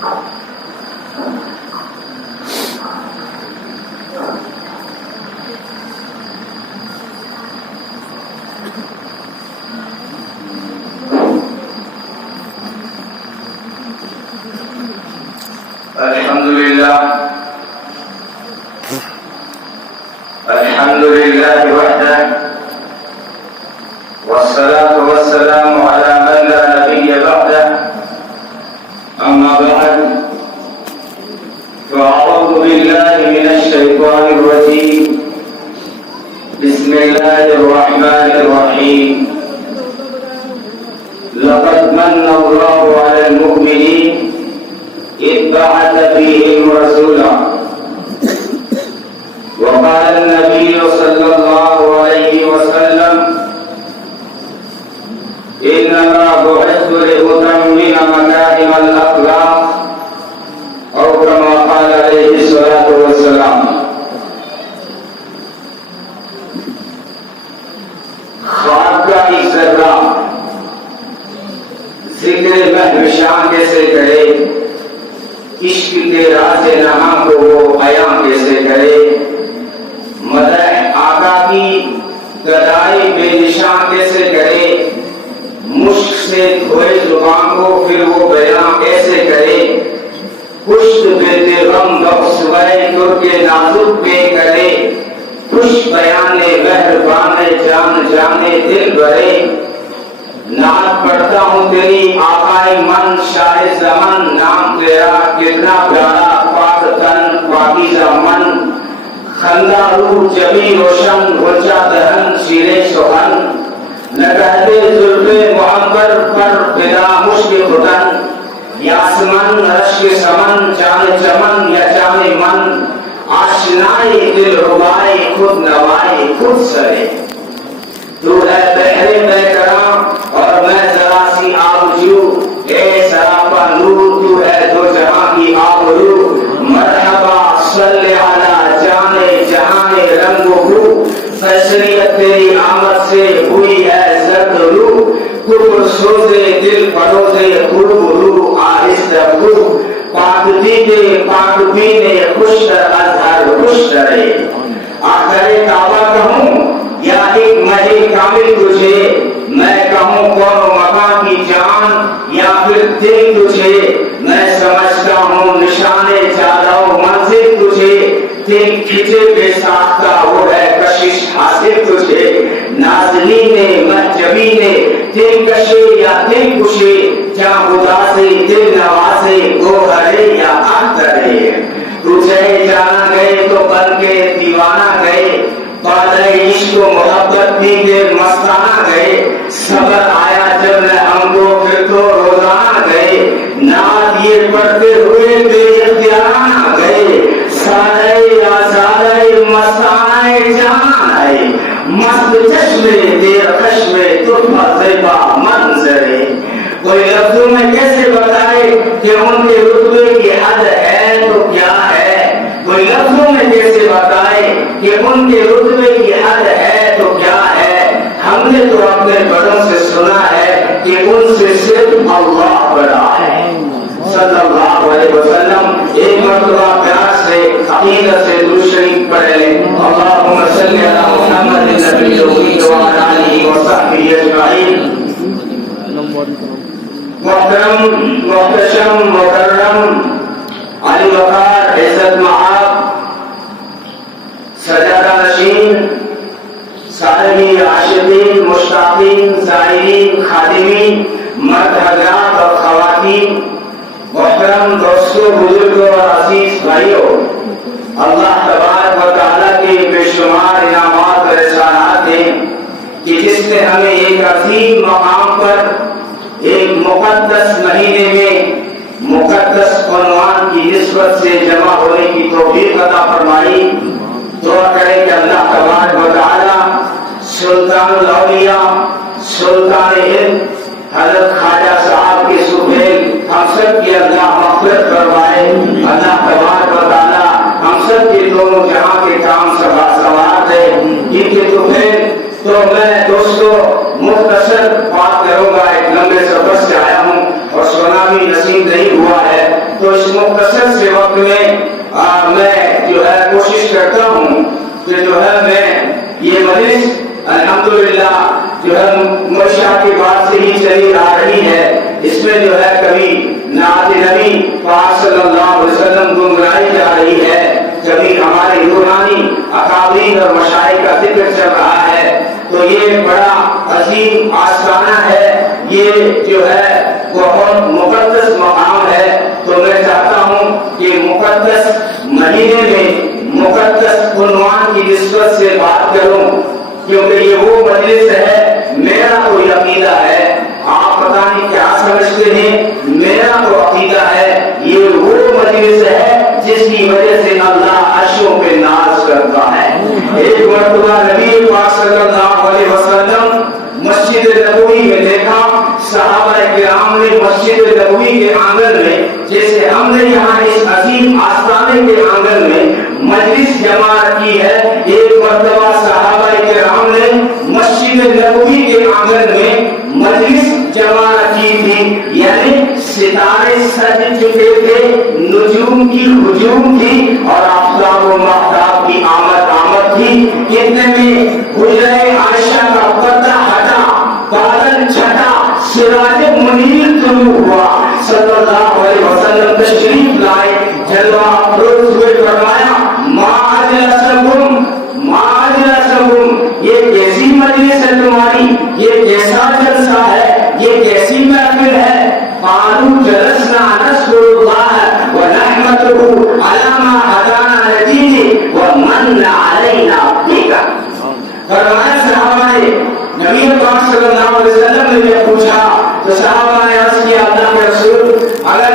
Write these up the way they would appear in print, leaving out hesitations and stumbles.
الحمد لله وحده والصلاة والسلام على من لا نبي بعده أما بعد فأعوذ بالله من الشيطان الرجيم بسم الله الرحمن الرحيم لقد من الله على المؤمنين إذ بعث فيهم رسولا وقال النبي صلى الله عليه وسلم إنما بعثت لأتمم مكارم الأخلاق أو كما قال عليه الصلاة والسلام. خواب کا ایک ذرہ ذکر مہوشاں کیسے کرے، عشق کے راز نہاں کو وہ بیاں کیسے کرے، مدح آقا کی گدائی بے نشان کیسے کرے، مشک سے دھوئے زبان کو پھر وہ بیاں کیسے کرے، پشت بے غم بخش وے تر کے نازک پہ کرے، خوش بیان مہربان جان جانے دل بھرے، نعت پڑھتا ہوں تیری آقائے من شاہ زمن، نام تیرا کتنا پیارا پاک تن پاکیزہ من، خندہ روح جبی روشن غلچہ دہن شیرے سخن، نہ کہتے زلف معمر پر بلا مشک ختن، یاسمن رشک سمن جان چمن یا جان من، آشنائی دل ربائی خود نوائی خود سرے، تو ہے بحر بے کرام اور میں ذرا سی آبجو، اے سراپا نور تو ہے دو جہاں کی آبرو، مرحبا صلی علی جانے جہاں رنگ و بو، فیصلیت تیری آمد سے ہوئی ہے زرد روح، کفر سوزے دل پروزے خوب روح آہستہ خوب، پاک دیدے پاک پینے خوش در اظہر خوش درے، آخر کعبہ کہوں یا ایک مہی کامل تجھے، میں کہوں کون مکان کی جان یا پھر دل تجھے، میں سمجھتا ہوں نشان جادہ و منزل تجھے، دل کھچے بے ساختہ وہ ہے کشش حاصل تجھے، نازنی نے محجبی نے دل کشے یا دل کشے، جہاں خدا سے دل نوازے گوہرے یا اخترے، تجھے جانا گئے تو بن کے دیوانہ گئے، بادل عشق و محبت بھی کے مستانہ گئے، صبر آیا جب میں ہم کو پھر تو روزانہ گئے، نعت یہ پڑھتے ہوئے بے اختیارانہ گئے، سارے آزادے مستانہ جان آئے، مست چشمے دیر خشمے تحفہ زیبا منظرے، کوئی لفظوں میں کیسے بتائے کہ ان کے رتبے کی حد ہے تو کیا ہے، کوئی لفظوں میں کیسے بتائے کہ ان کے رتبے کی حد ہے تو کیا ہے، ہم نے تو اپنے بڑوں سے سنا ہے کہ ان سے صرف اللہ بڑا ہے، صلی اللہ علیہ وسلم۔ ایک مرتبہ پیار سے عقیدت سے درود شریف پڑھ لیں، اللہم صلی علی محمد النبی الامی وعلی آلہ وصحبہ اجمعین۔ محترم محتشم مکرم علی وقار عزت مآب سجادہ نشین صالحین عاشقین مشتاقین زائرین خادمین مرد حضرات اور خواتین، محترم دوستوں بزرگوں اور عزیز بھائیوں، اللہ تبارک و تعالیٰ کے بے شمار انعامات اور احسانات ہیں کہ جس نے ہمیں ایک عظیم مقام پر ایک مقدس مہینے میں مقدس عنوان کی نسبت سے جمع ہونے کی توفیق عطا فرمائی۔ دعا کریں کہ اللہ تبارک و تعالیٰ سلطان الاولیاء سلطان علم حضرت خواجہ صاحب کے سبیل ہم سب کی اللہ مغفرت فرمائے، اللہ تبارک و تعالیٰ ہم سب کے دونوں جہاں کے کام سوار دے، ان کے تو میں دوستوں مختصر بات کروں گا، ایک لمبے سفر سے آیا ہوں اور سونا بھی نصیب نہیں ہوا ہے، تو مختصر سے وقت میں میں جو ہے کوشش کرتا ہوں کہ جو ہے میں یہ مجلس الحمدللہ جو ہے مرشا کے بعد سے ہی چلی آ رہی ہے. اس میں جو ہے کبھی نعت نبی پاک صلی اللہ علیہ وسلم گنگنائی جا رہی ہے, کبھی ہمارے روحانی اکابرین اور مشائخ کا ذکر چل رہا ہے. تو یہ بڑا عظیم آستانہ ہے, یہ جو ہے بہت مقدس مقام ہے. تو میں چاہتا ہوں کہ مقدس مہینے میں مقدس عنوان کی نسبت سے بات کروں, کیونکہ یہ وہ مجلس ہے, میرا کوئی عقیدہ ہے, آپ پتہ نہیں کیا سمجھتے ہیں, میرا تو عقیدہ ہے یہ وہ مجلس ہے جس کی وجہ سے اللہ عرشوں پہ ناز کرتا ہے. ایک مرتبہ نبی پاک صلی اللہ علیہ وسلم مسجد نبوی میں دیکھا, صحابہ کرام نے مسجد نبوی کے آنگن میں, جیسے ہم نے یہاں اس عظیم آستانے کے آنگن میں مجلس جمع کی ہے, ایک مرتبہ صحابہ کرام نے مسجد نبوی کے آنگن میں مجلس جمع کی تھی. یعنی ستارے سج چکے تھے, نجوم کی ہجوم تھی اور آفتاب و مہتاب کی آمد تھی. اتنے میں حجرہ عائشہ کا پردہ ہٹا, بادل چھٹا, سراج منیر طلوع ہوا, صلی اللہ علیہ وسلم تشریف لائے, جلوہ افروز ہوئے, فرمایا ما اجلسکم ما اجلسکم, یہ کیسی مجلس ہے تمہاری, یہ کیسا جلسہ ہے, یہ کیسی محفل ہے. قالوا جلسنا نذكر الله ونحمده على ما هدانا لدينه ومن علينا بك. فرمایا صحابہ نے, نبی پاک صلی اللہ علیہ وسلم نے جب پوچھا تو صحابہ نے عرض کیا اللہ کے رسول, اگر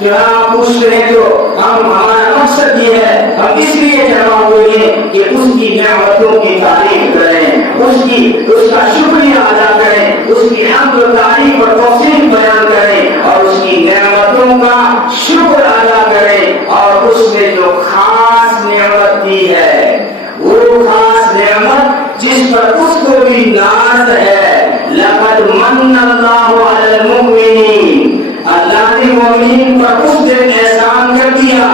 جو آپ پوچھتے ہیں تو ہمارا مقصد یہ ہے, ہم اس لیے جمع ہوئے ہیں کہ اس کی نعمتوں کی تعریف کریں, اس کا شکریہ ادا کریں, اس کی حمد و تعریف اور توصیف بیان کریں اور اس کی نعمتوں کا شکر ادا کریں. اور اس نے جو خاص نعمت دی ہے, وہ خاص نعمت جس پر اس کو بھی ناز ہے, لقد من اللہ علی المؤمنین, اللہ نے مومنین پر اس دن احسان کر دیا.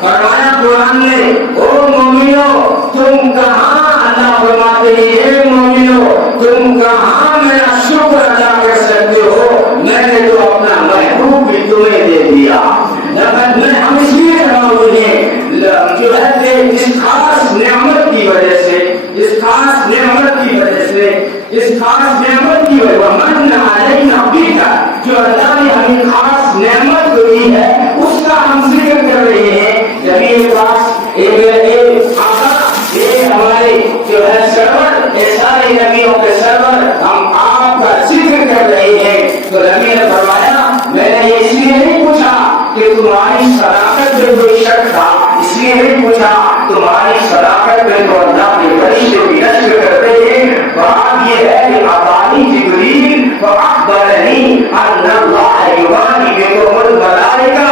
فرمایا قرآن نے, او مومنو تم کہاں, اللہ فرماتے ہیں اے مومنو تم کہاں میرا شکر ادا کر سکتے ہو, میں نے تو اپنا محبوب بھی تمہیں دے دیا. لقد میں ہم اس لیے جمع ہوئے ہیں جو ہے اس خاص نعمت کی وجہ سے, اس خاص نعمت کی وجہ سے, اس خاص نعمت کی وجہ من علینا بک, جو اللہ نے ہمیں خاص نعمت دی ہے اس کا ہم ذکر کر رہے ہیں. نبی پاک ایک آقا, ایک ہمارے جو ہے سرور, سارے نبیوں کے سرور, ہم آپ کا ذکر کر رہے ہیں. تو نبی نے فرمایا میں نے اس لیے نہیں پوچھا کہ تمہاری صداقت میں کوئی شک تھا, اس لیے نہیں پوچھا تمہاری صداقت میں تو اللہ کے فرشتے بھی نشر کرتے ہیں. بات یہ ہے کہ اتانی جبریل فاخبرنی ان اللہ یباہی بکم الملائکہ,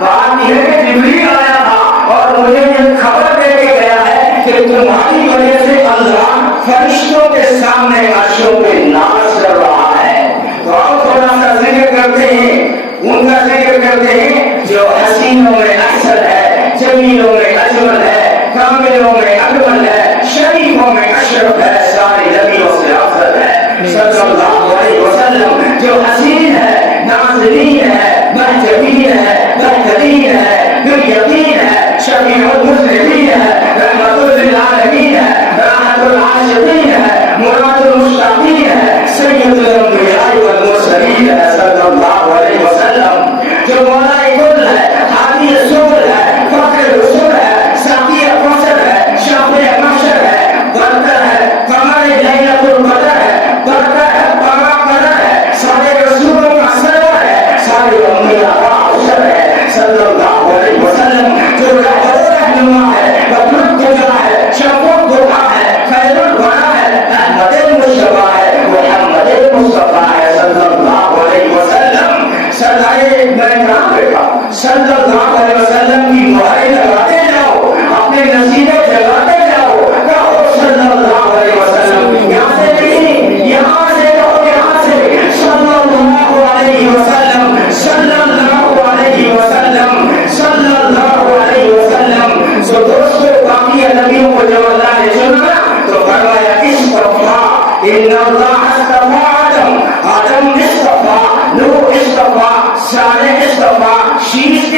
بات یہ ہے کہ جبریل آیا تھا اور مجھے یہ خبر دے کے گیا ہے کہ تمہاری وجہ سے اللہ فرشتوں کے سامنے عرشوں پہ ناز کر رہا ہے. تو آپ تھوڑا سا ذکر کرتے ہیں, ان کا ذکر کرتے ہیں جو حسینوں میں احسن ہے, جمیلوں میں اجمل ہے, کاملوں میں اکمل ہے, شریفوں میں اشرف ہے, سارے نبیوں سے افضل ہے صلی اللہ علیہ وسلم. جو حسین ہے, نازنین ہے, محجبین ہے, بہترین ہے, بالیقین ہے, شفیع المذنبین ہے, رحمت للعالمین ہے, راحت العاشقین ہے, مراد المشتاقین ہے, سید الانبیاء والمرسلین ہے صلی اللہ علیہ وسلم. جو مولا کل ہے, حامی سبل ہے, فخر رسول ہے, ساقی فصل ہے, شافع محشر ہے, برتر ہے, قمر لیلۃ القدر ہے, برتر ہے, پاک قدر ہے, سارے رسولوں کا سرور ہے, سارے انبیاء کا اشر ہے صلی اللہ علیہ وسلم. جو رہنما ہے, بدر گزرا ہے, شفق دعا ہے, خیر الورا ہے, احمد المصطفیٰ ہے, محمد المصطفیٰ ہے صلی اللہ علیہ وسلم. سردائے میں کہاں بیٹھا, صلی اللہ علیہ وسلم کی مہارے لگاتے جاؤ, اپنے نصیبے جگاتے جاؤ, کہو صلی اللہ علیہ وسلم. یہاں سے نہیں, یہاں سے کہو, یہاں سے صلی اللہ علیہ وسلم, صلی اللہ علیہ وسلم, صلی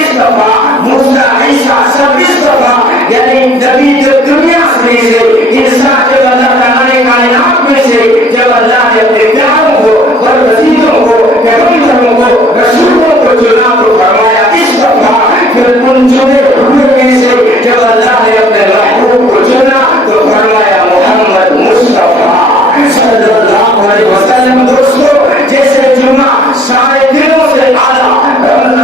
اس دفعہ موسیٰ عیسیٰ سب اس دفعہ یعنی نبی جو دنیا میں سے انسان جب اللہ تعالیٰ نے کائنات میں سے جب اللہ نے اپنے پیاروں کو اور وزیروں کو پیغمبروں کو رسولوں کو چنا تو فرمایا اس دفعہ پھر ان چنے ہوئے میں سے جب اللہ نے اپنے محبوب کو چنا تو فرمایا محمد مصطفیٰ صلی اللہ علیہ وسلم. دوستو جیسے جمعہ سارے دنوں سے اعلیٰ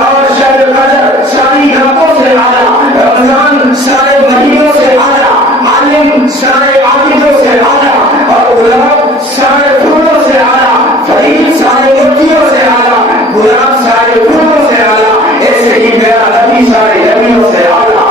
اور شب قدر ساری راتوں سے اعلیٰ, رمضان سارے مہینوں سے اعلیٰ, عالم سارے عابدوں سے اعلیٰ اور گلاب سارے پھولوں سے اعلیٰ, فرید سارے موتیوں سے اعلیٰ, گلاب سارے پھولوں سے اعلیٰ, ایسے ہی میرا نبی سارے نبیوں سے اعلیٰ.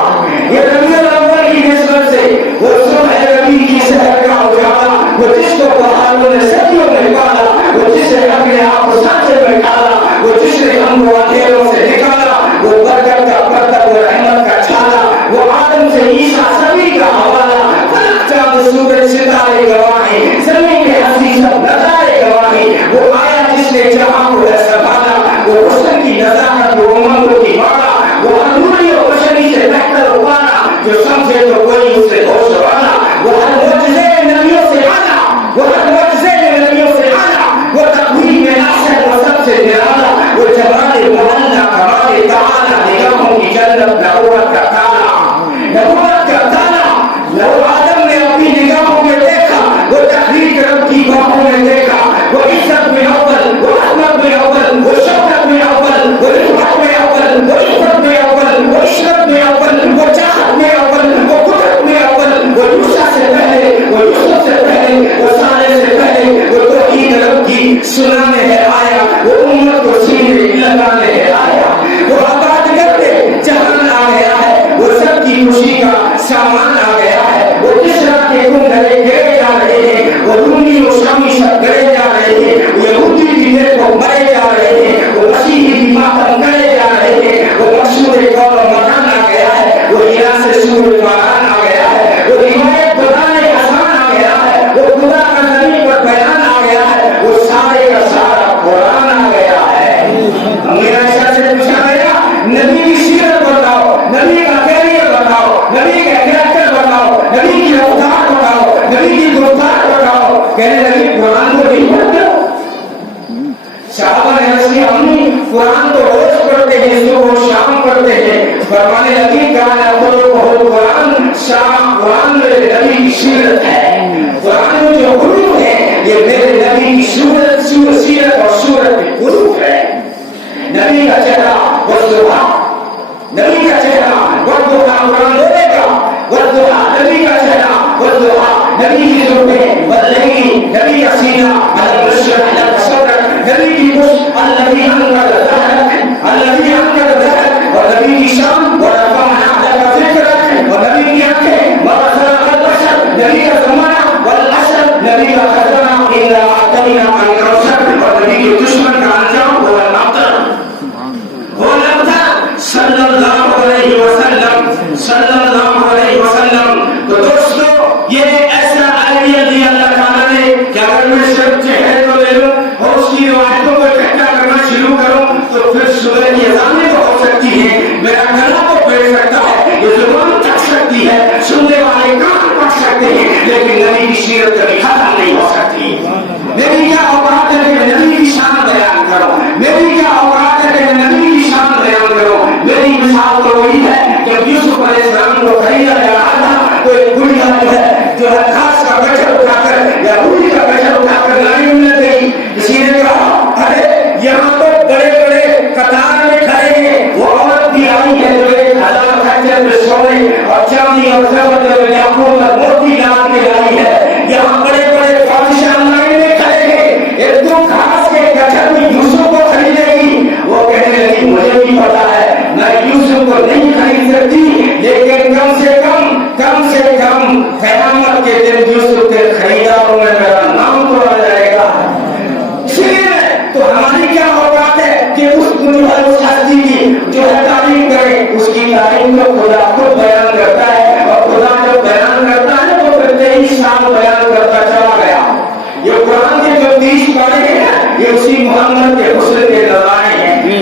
یہ ربیع الاول کی نسبت سے وہ صبح ربیع کی سحر کا اجالا, وہ جس کو پہاڑوں نے صدیوں میں پالا, وہ جس نے اپنے آپ کو سانچے میں ڈالا, وہ جس نے ہم کو اندھیروں سے نکالا, وہ برکت کا پرتب و رحمت کا چھالا, وہ آدم سے عیسیٰ سبھی کا حوالہ, فلک چاند سورج ستارے گواہیں, زمین کے ہستی سب نظارے گواہیں, وہ آیا جس نے جہاں کو ہے سنبھالا, وہ حسن کی نزاکت وہ امنگوں کی مالا, وہ انوری و بشری سے بہتر ابانا, جو سمجھے تو کوئی اس سے ہوش والا, وہ ہر معجزے نبیوں سے آنا, وہ ہر معجزے نبیوں سے آنا, وہ تقویم میں احسن و سب سے نرالا, وہ جمال معلّہ کمال تعالی, نگاہوں کی جنت نبوت کا تالا, نبوت کا تالا. لو آدم نے اپنی نگاہوں میں دیکھا, وہ تحریک رب کی باہوں میں دیکھا, وہ عزت میں اول, وہ عظمت میں اول, وہ شوکت میں اول, وہ رفعت میں اول, وہ عزت میں اول, وہ عشرت میں اول, وہ چاہت میں اول, وہ قدرت میں اول, وہ یوسف سے پہلے, وہ یوسف سے پہلے, وہ صالح سے پہلے, وہ توحید رب کی سنانے ہے آیا, وہ امت کو سینے لگانے ہے آیا, وہ آباد کرتے جہان آ گیا ہے, وہ سب کی خوشی کا سامان آ گیا ہے, وہ جس راہ کے کنڈلے گرے جا رہے ہیں, وہ رومی و شامی سب گرے جا رہے ہیں, وہ یہودی بھی دیکھو مرے جا رہے ہیں, وہ مسیحی بھی ماتم کرے جا رہے ہیں, وہ مشہور قول و مکان آ گیا ہے, وہ ہیرا سے سور باران آ گیا ہے, وہ روایت بتانے آسان آ گیا ہے, وہ خدا کا زمین پر بیان آ گیا ہے, وہ سارے کا سارا قرآن آ گیا ہے. میرا ایسا سے پوچھا گیا نبی کی سیرت بتاؤ, نبی کا کیریئر بتاؤ, نبی کا کریکٹر بتاؤ, نبی کی رفتار بتاؤ, نبی کی گفتار بتاؤ, کہنے لگی قرآن کو نہیں پڑھتے ہو. صحابہ نے عرض کیا امی قرآن تو روز پڑھتے ہیں, صبح و شام پڑھتے ہیں. فرمانے لگی کان اخلو بہت قرآن, شام قرآن میرے نبی کی سیرت ہے. قرآن میں جو حروف ہے یہ میرے نبی کی سیرت اور صورت کے حروف ہے. نبی کا چہرہ والضحا, نبی کا چہرہ والضحا, قرآن بولے گا والضحا, نبی کا چہرہ والضحا, نبی کی زلفیں واللیل, نبی کا سینہ علم نشرح لک صدرک, نبی کی مشت الذی انقض ظہرک, الذی انقض ظہرک, اور نبی کی شان ورفعنا لک ذکرک, اور نبی کی آنکھیں وبصرک البصر, نبی کا زمانہ والعصر, نبی کا خزانہ انا اعطیناک الکوثر, اور نبی کے دشمن کا انجام هو الابتر, هو الابتر صلی اللہ علیہ وسلم, صلی اللہ علیہ وسلم. تو دوستو یہ ایسا آئیڈیا دیا اللہ تعالیٰ نے کہ اگر میں صرف چہرے کو لے لوں اور اس کی روایتوں کو اکٹھا کرنا شروع کروں تو پھر صبح کی اذانیں تو ہو سکتی ہیں, میرا گلا تو بیٹھ سکتا ہے, یہ زبان تک سکتی ہے, سننے والے کان پڑھ سکتے ہیں, لیکن نبی کی سیرت کبھی ختم نہیں ہو سکتی. میری کیا اوقات ہے کہ نبی کی شان بیان کرو, میری کیا اوقات ہے کہ نبی کی شان بیان کرو. میری مثال تو وہی ہے کہ یوسف علیہ السلام کو خریدا جا رہا تھا, تو ایک بڑھیا جو ہے خاص کا گچھڑ اٹھا کر یا روئی کا گچھڑ اٹھا کر لائن میں گئی. کسی نے کہا ارے یہاں تو بڑے بڑے قطار میں کھڑے ہیں, وہ عورت بھی آئی ہے جو 1000 خچر میں سونے اور چاندی اور زیور اور یاقوت اور موتی ڈال کے لائی ہے, یہاں بڑے بڑے بادشاہ لائن میں کھڑے ہیں, ایک تو گھاس کے گچھڑ میں یوسف کو خریدے گی. وہ کہنے لگی مجھے بھی پتا ہے میں یوسف کو نہیں خرید سکتی, لیکن کم سے کم قیامت کے دن یوسف کے خریداروں میں میرا نام تو آ جائے گا. اس لیے تو ہماری کیا اوقات ہے کہ اس ہستی کی جو ہے تعریف کرے, اس کی تعریف کو خدا خود بیان کرتا ہے, اور خدا جو بیان کرتا ہے وہ 23 سال بیان کرتا چلا گیا. یہ قرآن کے جو 30 پارے ہیں یہ اسی محمد کے حسن کے نظارے ہیں.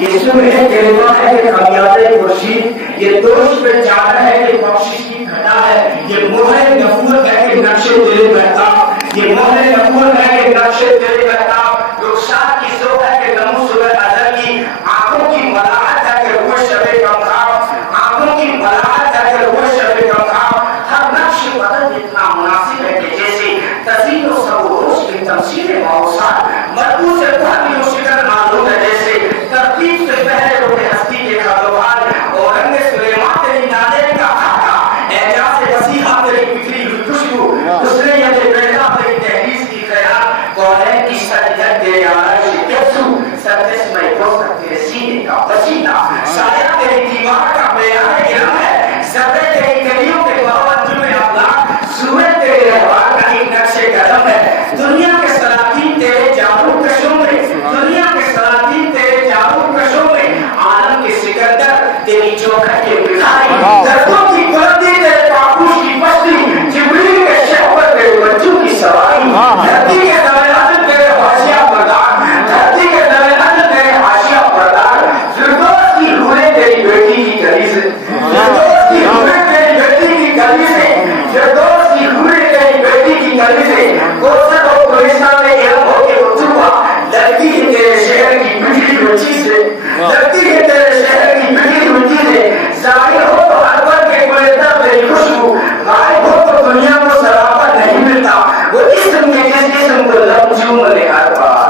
یہ سنہ کلمہ ہے کہ خمیازہ خورشید، یہ دوش پہ چادر ہے کہ بخشش کی گھٹا ہے، یہ مہر نبوت ہے کہ نقش دل بہتاب، یہ مہر نبوت ہے کہ نقش دل بہتاب، رخسار کی ذوق ہے کہ نمو صبح ازل کی، آنکھوں کی ملاحت ہے کہ روح شب کم خواب، آنکھوں کی ملاحت ہے کہ روح شب کم خواب، ہر نقش بدن اتنا مناسب ہے کہ جیسے تزئین و سبوروش کی تمثیل موساد، مرکوز پانی و شکر معلوم ہے جیسے ترتیب سے پہلے روح ہستی کے خدوان، اور رنگ سلیمان تیری نادے کا خاکہ، اعجاز وسیحہ تیری بکھری ہوئی خوشبو، دوسرے یاد پیدا تیری تحریز کی خیال، کونین کی سجدت تیرے آرائش کیسو، سردس میں دوست تیرے سینے کا پسینہ، سایہ تیری دیوار کا بیان گرم ہے، زبے تیری گلیوں کے باوجود میں افلاک، سورج تیرے رہوار کا ایک نقش قدم ہے، دنیا کے سلاطین تیرے جادو کشوں میں، دنیا کے سلاطین تیرے جادو کشوں میں، عالم کے سکندر تیری چوکھٹ کے بکھاری، درختوں کی بلندی تیرے پاپوش کی پشتی، جبریل کے شہوت تیرے بچوں کی سواری، دھرتی کے درمیان تیرے حاشیہ بردار، دھرتی کے درمیان تیرے حاشیہ بردار، فردوس کی حوریں تیری بیٹی کی گلی سے، فردوس کی حوریں تیری بیٹی کی گلی سے، فردوس کی حوریں تیری بیٹی کی گلی سے، کوثر و گلستان میں علم ہو کے رتبہ، لڑکی ہے تیرے شہر کی بجلی مٹی سے، لڑکی ہے تیرے شہر کی بجلی مٹی سے، ظاہر ہو تو ہر بر کے گلستان تیری خوشبو، غائب ہو تو دنیا کو سراپا نہیں ملتا، وہ جسم کے جس جسم کو لب چوم لے ہر بار۔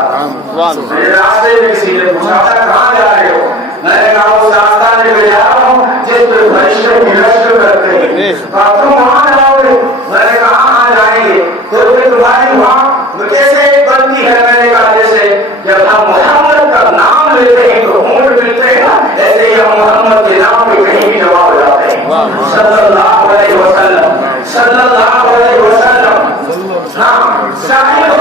میرے راستے میں کسی نے پوچھا تھا کہاں جا رہے ہو؟ میں نے کہا اس راستہ میں جا رہا ہوں جس پہ فرشتے گلشت کرتے ہیں، تم وہاں جاؤ گے؟ میں نے کہا ہاں جائیں گے، تو پھر تمہاری وہاں کیسے بنتی ہے؟ میں نے کہا جیسے جب ہم محمد کا نام لیتے ہیں تو ہونٹ ملتے ہیں، ایسے ہی ہم محمد کے نام پہ کہیں بھی جمع ہو جاتے ہیں، صلی اللہ علیہ وسلم، صلی اللہ علیہ وسلم۔ ہاں، ظاہر